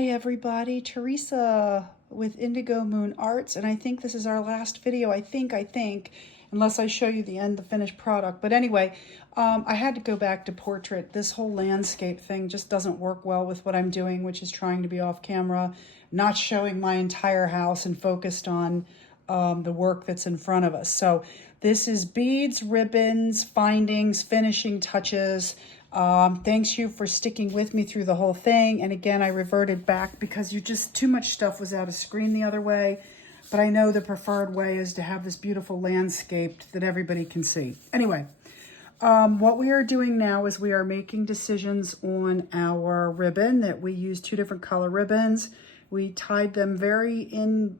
Hi everybody, Teresa with Indigo Moon Arts, and I think this is our last video. I think, unless I show you the end, the finished product. But anyway, I had to go back to portrait. This whole landscape thing just doesn't work well with what I'm doing, which is trying to be off camera, not showing my entire house and focused on the work that's in front of us. So this is beads, ribbons, findings, finishing touches. Thanks you for sticking with me through the whole thing. And again, I reverted back because too much stuff was out of screen the other way. But I know the preferred way is to have this beautiful landscape that everybody can see. Anyway, what we are doing now is we are making decisions on our ribbon that we use 2 different color ribbons. We tied them very in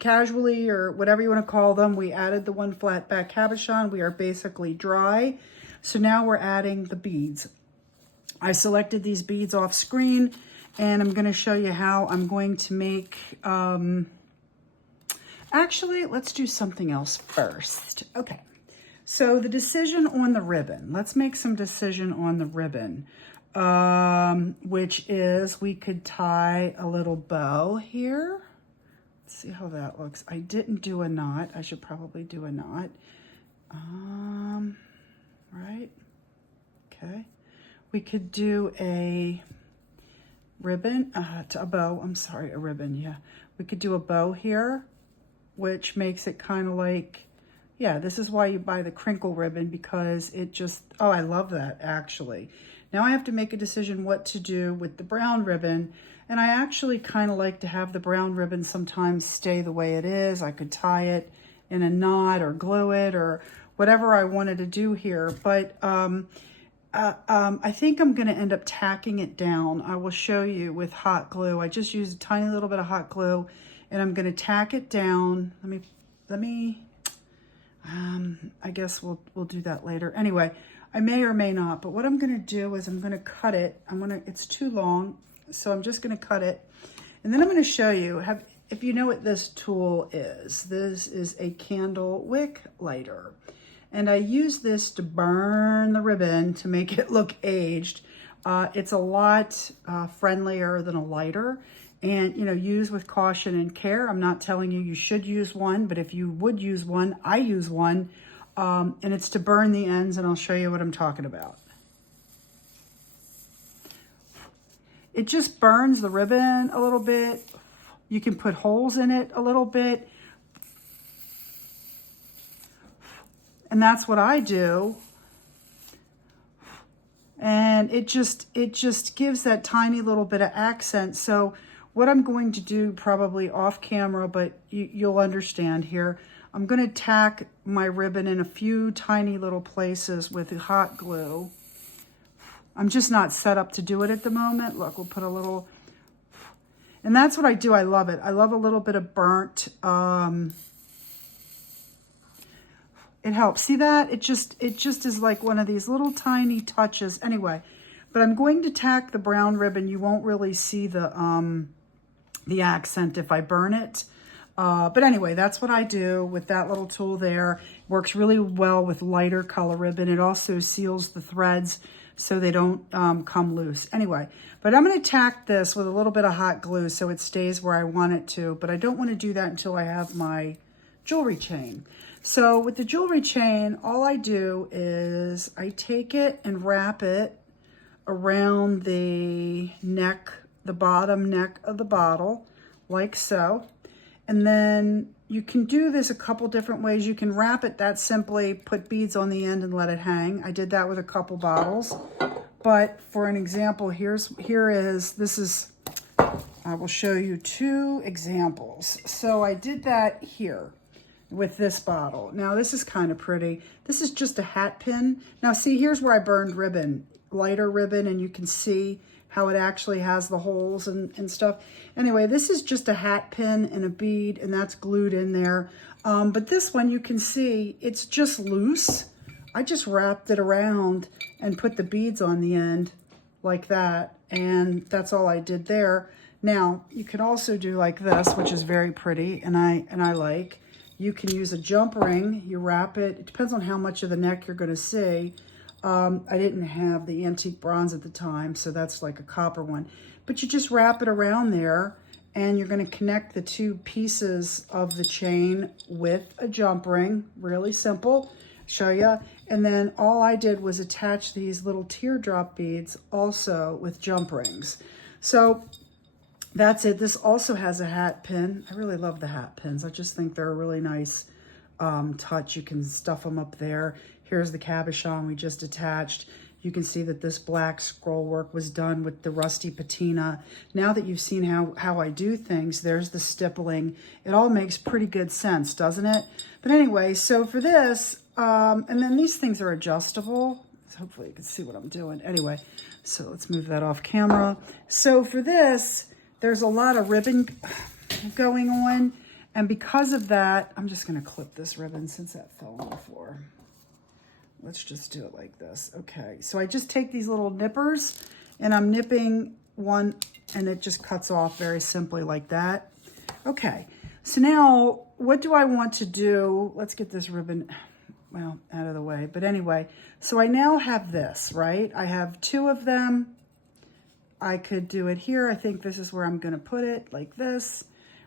casually, or whatever you want to call them. We added the one flat back cabochon. We are basically dry. So now we're adding the beads. I selected these beads off screen, and I'm going to show you how I'm going to make, actually, let's do something else first. Okay, so the decision on the ribbon. Let's make some decision on the ribbon, which is we could tie a little bow here. Let's see how that looks. I didn't do a knot. I should probably do a knot. Right? Okay. We could do a ribbon, a bow. I'm sorry, a ribbon, yeah. We could do a bow here, which makes it kind of like, yeah, this is why you buy the crinkle ribbon, because it just, oh, I love that, actually. Now I have to make a decision what to do with the brown ribbon, and I actually kind of like to have the brown ribbon sometimes stay the way it is. I could tie it in a knot or glue it or whatever I wanted to do here, but I think I'm going to end up tacking it down. I will show you with hot glue. I just used a tiny little bit of hot glue, and I'm going to tack it down. Let me. I guess we'll do that later. Anyway, I may or may not, but what I'm going to do is I'm going to cut it. It's too long, so I'm just going to cut it, and then I'm going to show you. If you know what this tool is, this is a candle wick lighter. And I use this to burn the ribbon to make it look aged. It's a lot friendlier than a lighter, and use with caution and care. I'm not telling you should use one, but if you would use one, I use one, and it's to burn the ends, and I'll show you what I'm talking about. It just burns the ribbon a little bit. You can put holes in it a little bit. And that's what I do. And it just gives that tiny little bit of accent. So what I'm going to do, probably off camera, but you'll understand here, I'm going to tack my ribbon in a few tiny little places with hot glue. I'm just not set up to do it at the moment. Look, we'll put a little, and that's what I do. I love it. I love a little bit of burnt, it helps. See that? It just is like one of these little tiny touches. Anyway, but I'm going to tack the brown ribbon. You won't really see the accent if I burn it. But anyway, that's what I do with that little tool there. Works really well with lighter color ribbon. It also seals the threads so they don't come loose. Anyway, but I'm going to tack this with a little bit of hot glue so it stays where I want it to. But I don't want to do that until I have my jewelry chain. So with the jewelry chain, all I do is I take it and wrap it around the neck, the bottom neck of the bottle, like so. And then you can do this a couple different ways. You can wrap it that simply, put beads on the end and let it hang. I did that with a couple bottles. But for an example, I will show you 2 examples. So I did that here with this bottle. Now this is kind of pretty. This is just a hat pin. Now see, here's where I burned ribbon, lighter ribbon, and you can see how it actually has the holes and stuff. Anyway, this is just a hat pin and a bead, and that's glued in there. But this one, you can see it's just loose. I just wrapped it around and put the beads on the end like that, and that's all I did there. Now you could also do like this, which is very pretty, and I like. You can use a jump ring. You wrap it. It depends on how much of the neck you're going to see. I didn't have the antique bronze at the time, so that's like a copper one. But you just wrap it around there, and you're going to connect the two pieces of the chain with a jump ring. Really simple. Show you. And then all I did was attach these little teardrop beads also with jump rings. So that's it. This also has a hat pin. I really love the hat pins. I just think they're a really nice touch. You can stuff them up there. Here's the cabochon we just attached. You can see that this black scroll work was done with the rusty patina. Now that you've seen how I do things, there's the stippling. It all makes pretty good sense, doesn't it? But anyway, so for this, and then these things are adjustable. So hopefully you can see what I'm doing. Anyway, so let's move that off camera. So for this, there's a lot of ribbon going on. And because of that, I'm just going to clip this ribbon since that fell on the floor. Let's just do it like this. Okay, so I just take these little nippers and I'm nipping one and it just cuts off very simply like that. Okay, so now what do I want to do? Let's get this ribbon, well, out of the way. But anyway, so I now have this, right? I have two of them. I could do it here. I think this is where I'm going to put it, like this.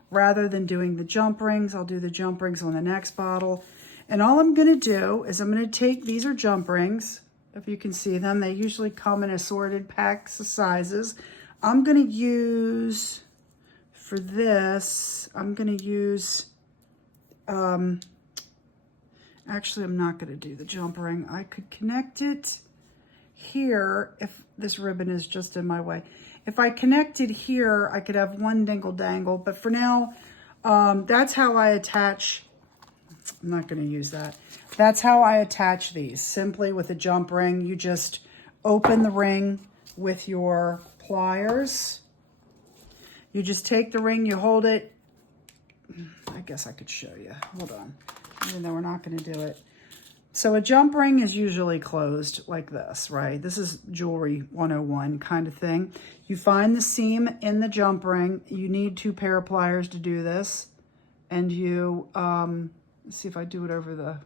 Rather than doing the jump rings, I'll do the jump rings on the next bottle. And all I'm going to do is I'm going to take, these are jump rings, if you can see them. They usually come in assorted packs of sizes. I'm going to use, for this, I'm going to use, actually I'm not going to do the jump ring. I could connect it here if this ribbon is just in my way. If I connected here, I could have one dingle dangle, but for now, that's how I attach. I'm not going to use that. That's how I attach these, simply with a jump ring. You just open the ring with your pliers. You just take the ring, you hold it. I guess I could show you. Hold on, even though we're not going to do it. So a jump ring is usually closed like this, right? This is jewelry 101 kind of thing. You find the seam in the jump ring. You need 2 pair of pliers to do this. And you, let's see if I do it over the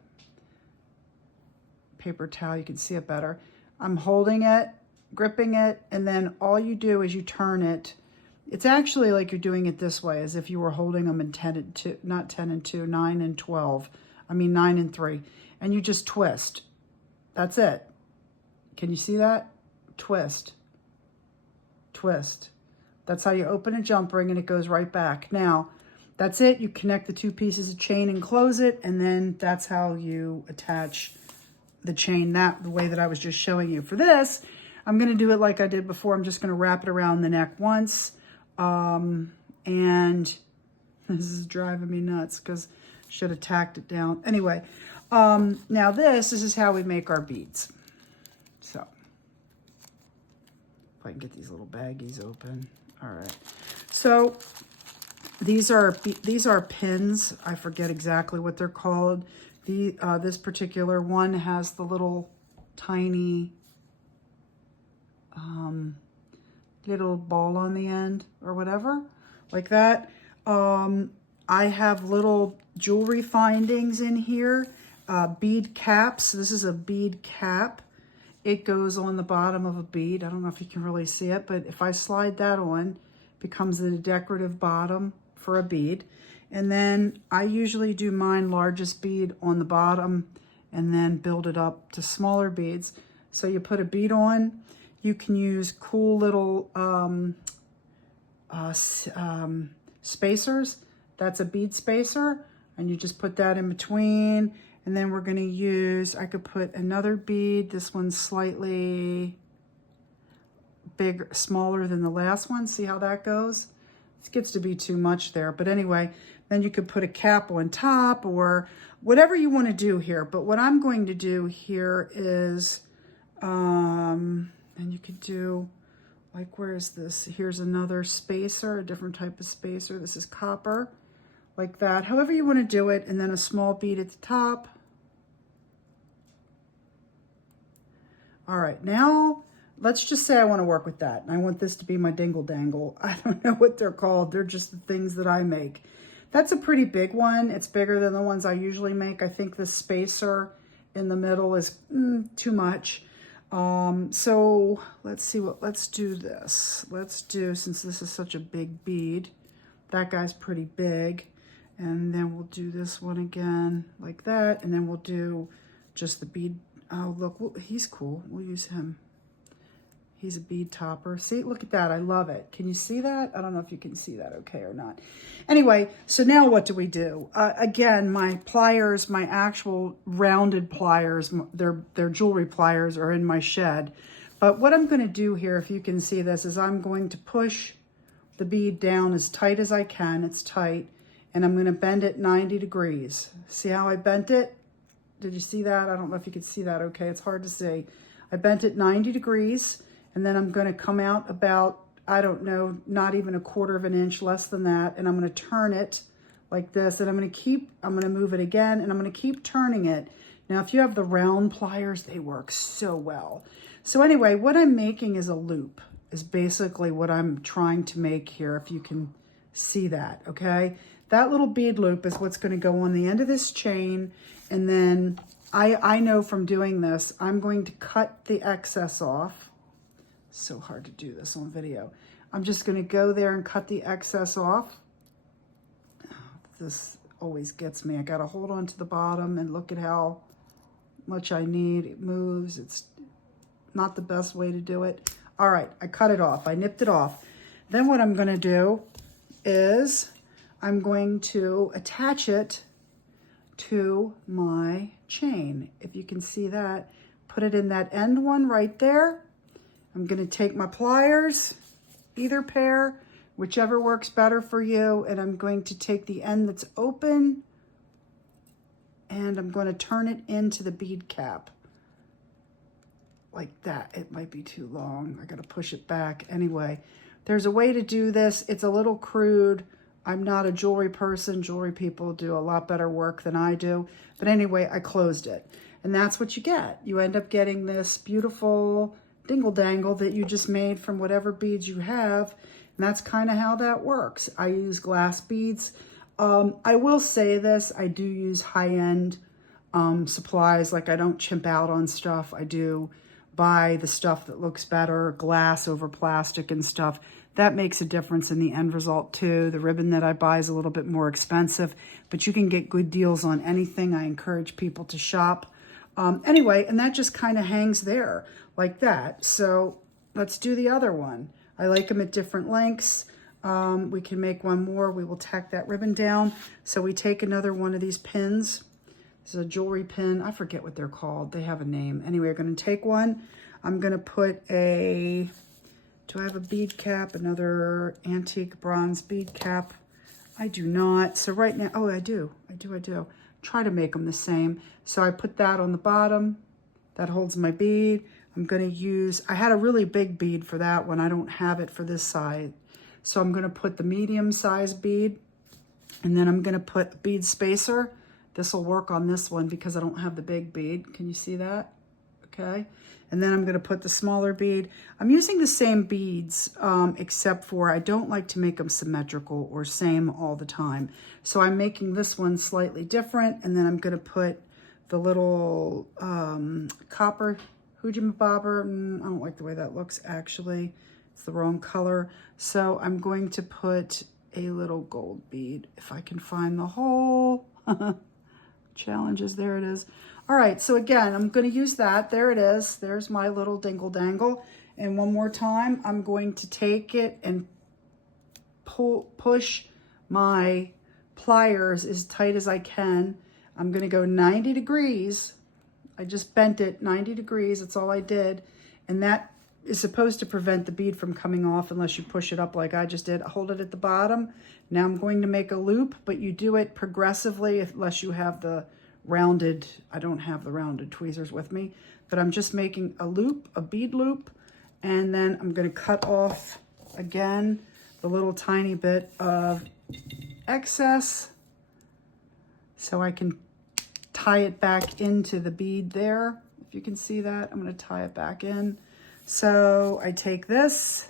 paper towel, you can see it better. I'm holding it, gripping it, and then all you do is you turn it. It's actually like you're doing it this way, as if you were holding them in 10 and 2, not 10 and 2, 9 and 12. I mean 9 and 3. And you just twist. That's it. Can you see that? Twist. Twist. That's how you open a jump ring and it goes right back. Now, that's it. You connect the 2 pieces of chain and close it, and then that's how you attach the chain the way that I was just showing you. For this, I'm going to do it like I did before. I'm just going to wrap it around the neck once. And this is driving me nuts because I should have tacked it down. Anyway, now this is how we make our beads. So, if I can get these little baggies open. All right. So, these are pins. I forget exactly what they're called. This particular one has the little tiny little ball on the end or whatever, like that. I have little jewelry findings in here, bead caps. This is a bead cap. It goes on the bottom of a bead. I don't know if you can really see it, but if I slide that on, it becomes the decorative bottom for a bead. And then I usually do mine largest bead on the bottom and then build it up to smaller beads. So you put a bead on. You can use cool little spacers. That's a bead spacer, and you just put that in between. And then we're going to use, I could put another bead. This one's slightly bigger, smaller than the last one. See how that goes? It gets to be too much there. But anyway, then you could put a cap on top or whatever you want to do here. But what I'm going to do here is, and you could do, like, where is this? Here's another spacer, a different type of spacer. This is copper, like that. However you want to do it, and then a small bead at the top. All right, now let's just say I want to work with that. And I want this to be my dingle dangle. I don't know what they're called. They're just the things that I make. That's a pretty big one. It's bigger than the ones I usually make. I think the spacer in the middle is too much. So let's see let's do this. Let's do, since this is such a big bead, that guy's pretty big. And then we'll do this one again like that. And then we'll do just the bead. Oh, look, he's cool. We'll use him. He's a bead topper. See, look at that. I love it. Can you see that? I don't know if you can see that okay or not. Anyway, so now what do we do? Again, my pliers, my actual rounded pliers, they're jewelry pliers are in my shed. But what I'm going to do here, if you can see this, is I'm going to push the bead down as tight as I can. It's tight. And I'm going to bend it 90 degrees. See how I bent it? Did you see that? I don't know if you can see that okay. It's hard to see. I bent it 90 degrees. And then I'm going to come out about, I don't know, not even 1/4 of an inch, less than that. And I'm going to turn it like this. And I'm going to move it again. And I'm going to keep turning it. Now, if you have the round pliers, they work so well. So anyway, what I'm making is a loop, is basically what I'm trying to make here, if you can see that, okay? That little bead loop is what's going to go on the end of this chain. And then I know from doing this, I'm going to cut the excess off. So hard to do this on video. I'm just going to go there and cut the excess off. This always gets me. I got to hold on to the bottom and look at how much I need. It moves. It's not the best way to do it. All right, I cut it off. I nipped it off. Then what I'm going to do is I'm going to attach it to my chain. If you can see that, put it in that end one right there. I'm going to take my pliers, either pair, whichever works better for you, and I'm going to take the end that's open and I'm going to turn it into the bead cap like that. It might be too long. I got to push it back. Anyway, there's a way to do this. It's a little crude. I'm not a jewelry person. Jewelry people do a lot better work than I do. But anyway, I closed it. And that's what you get. You end up getting this beautiful dingle dangle that you just made from whatever beads you have. And that's kind of how that works. I use glass beads. I will say this, I do use high-end supplies. Like, I don't chimp out on stuff. I do buy the stuff that looks better, glass over plastic and stuff. That makes a difference in the end result too. The ribbon that I buy is a little bit more expensive, but you can get good deals on anything. I encourage people to shop. Anyway, and that just kind of hangs there like that. So let's do the other one. I like them at different lengths. We can make one more. We will tack that ribbon down. So we take another one of these pins. This is a jewelry pin. I forget what they're called. They have a name. Anyway, we're going to take one. I'm going to put a, do I have a bead cap? Another antique bronze bead cap. I do not. So right now, oh, I do. Try to make them the same. So I put that on the bottom. That holds my bead. I'm going to use, I had a really big bead for that one. I don't have it for this side. So I'm going to put the medium size bead, and then I'm going to put a bead spacer. This will work on this one because I don't have the big bead. Can you see that? Okay. And then I'm going to put the smaller bead. I'm using the same beads, except for I don't like to make them symmetrical or same all the time. So I'm making this one slightly different, and then I'm going to put the little copper hujima bobber. I don't like the way that looks, actually. It's the wrong color. So I'm going to put a little gold bead, if I can find the hole. Challenges, there it is. All right, so again, I'm going to use that. There it is. There's my little dingle dangle. And one more time, I'm going to take it and push my pliers as tight as I can. I'm going to go 90 degrees. I just bent it 90 degrees. That's all I did. And that is supposed to prevent the bead from coming off unless you push it up like I just did. Hold it at the bottom. Now I'm going to make a loop, but you do it progressively unless you have the rounded, I don't have the rounded tweezers with me, but I'm just making a loop, a bead loop, and then I'm going to cut off again the little tiny bit of excess so I can tie it back into the bead there. If you can see that, I'm going to tie it back in. So I take this,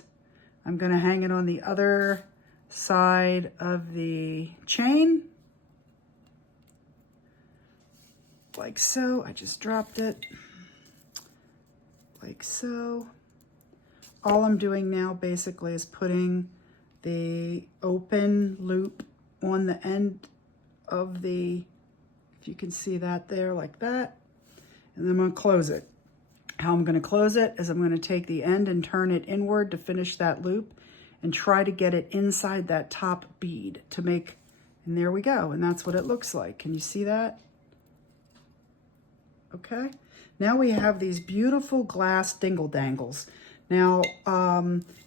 I'm going to hang it on the other side of the chain, like so. I just dropped it like so. All I'm doing now basically is putting the open loop on the end of the, if you can see that there, like that. And then I'm going to close it. How I'm going to close it is I'm going to take the end and turn it inward to finish that loop and try to get it inside that top bead to make, and there we go. And that's what it looks like. Can you see that? Okay. Now we have these beautiful glass dingle dangles. Now,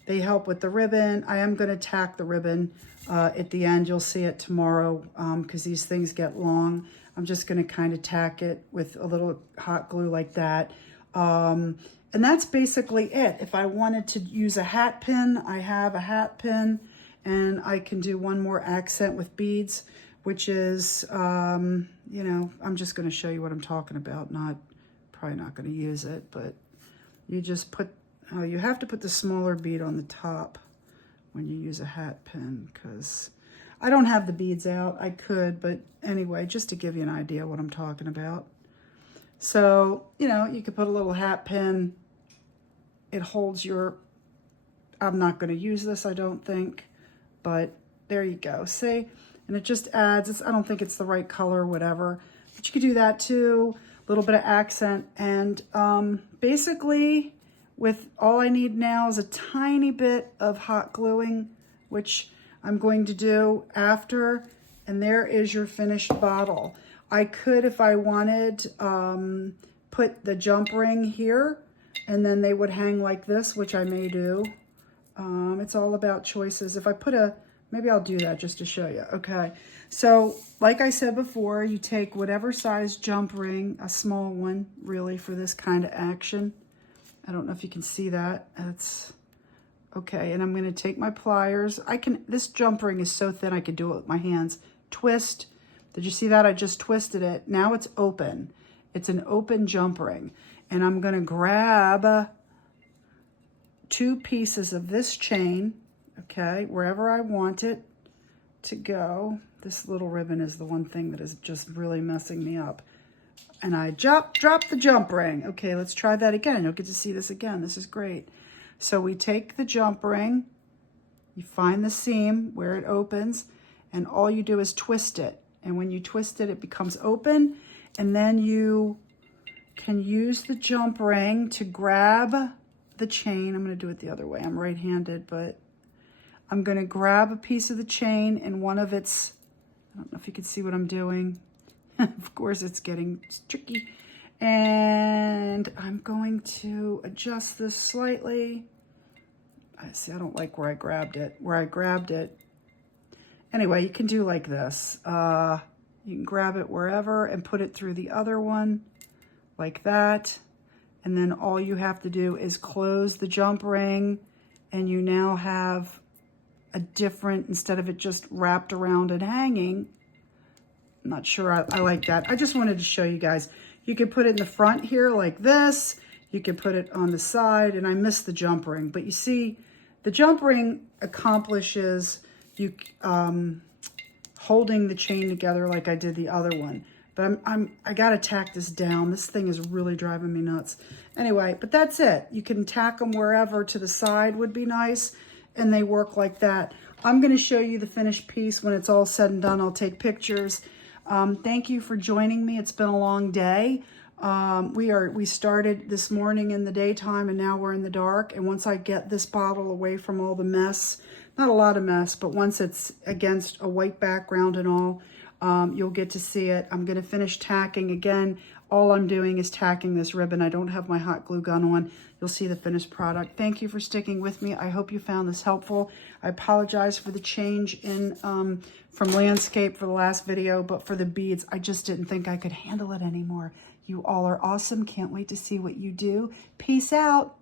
they help with the ribbon. I am going to tack the ribbon at the end. You'll see it tomorrow because these things get long. I'm just going to kind of tack it with a little hot glue like that. And that's basically it. If I wanted to use a hat pin, I have a hat pin, and I can do one more accent with beads, which is, you know, I'm just going to show you what I'm talking about. Probably not going to use it, but you just put, oh, you have to put the smaller bead on the top when you use a hat pin, because I don't have the beads out. I could, but anyway, just to give you an idea what I'm talking about. So, you know, you could put a little hat pin. It holds your, I'm not going to use this, I don't think, but there you go. See? And it just adds, I don't think it's the right color or whatever, but you could do that too. A little bit of accent. And basically, with all I need now is a tiny bit of hot gluing, which I'm going to do after, and there is your finished bottle. I could, if I wanted, put the jump ring here, and then they would hang like this, which I may do. It's all about choices. If I put a, maybe I'll do that just to show you. Okay, so like I said before, you take whatever size jump ring, a small one, really, for this kind of action. I don't know if you can see that. That's okay. And I'm going to take my pliers. This jump ring is so thin I could do it with my hands. Twist. Did you see that? I just twisted it. Now it's open. It's an open jump ring. And I'm going to grab 2 pieces of this chain, okay, wherever I want it to go. This little ribbon is the one thing that is just really messing me up. And I drop the jump ring. Okay, let's try that again. You'll get to see this again. This is great. So we take the jump ring, you find the seam where it opens, and all you do is twist it. And when you twist it, it becomes open. And then you can use the jump ring to grab the chain. I'm going to do it the other way. I'm right-handed, but I'm going to grab a piece of the chain and one of its, I don't know if you can see what I'm doing. Of course, it's getting tricky. And I'm going to adjust this slightly. I see, I don't like where I grabbed it. Anyway, you can do like this. You can grab it wherever and put it through the other one like that. And then all you have to do is close the jump ring, and you now have a different, instead of it just wrapped around and hanging. I'm not sure I like that. I just wanted to show you guys. You could put it in the front here like this. You could put it on the side, and I missed the jump ring. But you see, the jump ring accomplishes you holding the chain together like I did the other one. But I gotta tack this down. This thing is really driving me nuts. Anyway, but that's it. You can tack them wherever to the side would be nice, and they work like that. I'm gonna show you the finished piece when it's all said and done. I'll take pictures. Thank you for joining me. It's been a long day. We started this morning in the daytime, and now we're in the dark. And once I get this bottle away from all the mess, not a lot of mess, but once it's against a white background and all, you'll get to see it. I'm going to finish tacking again. All I'm doing is tacking this ribbon. I don't have my hot glue gun on. You'll see the finished product. Thank you for sticking with me. I hope you found this helpful. I apologize for the change in from landscape for the last video, but for the beads, I just didn't think I could handle it anymore. You all are awesome. Can't wait to see what you do. Peace out.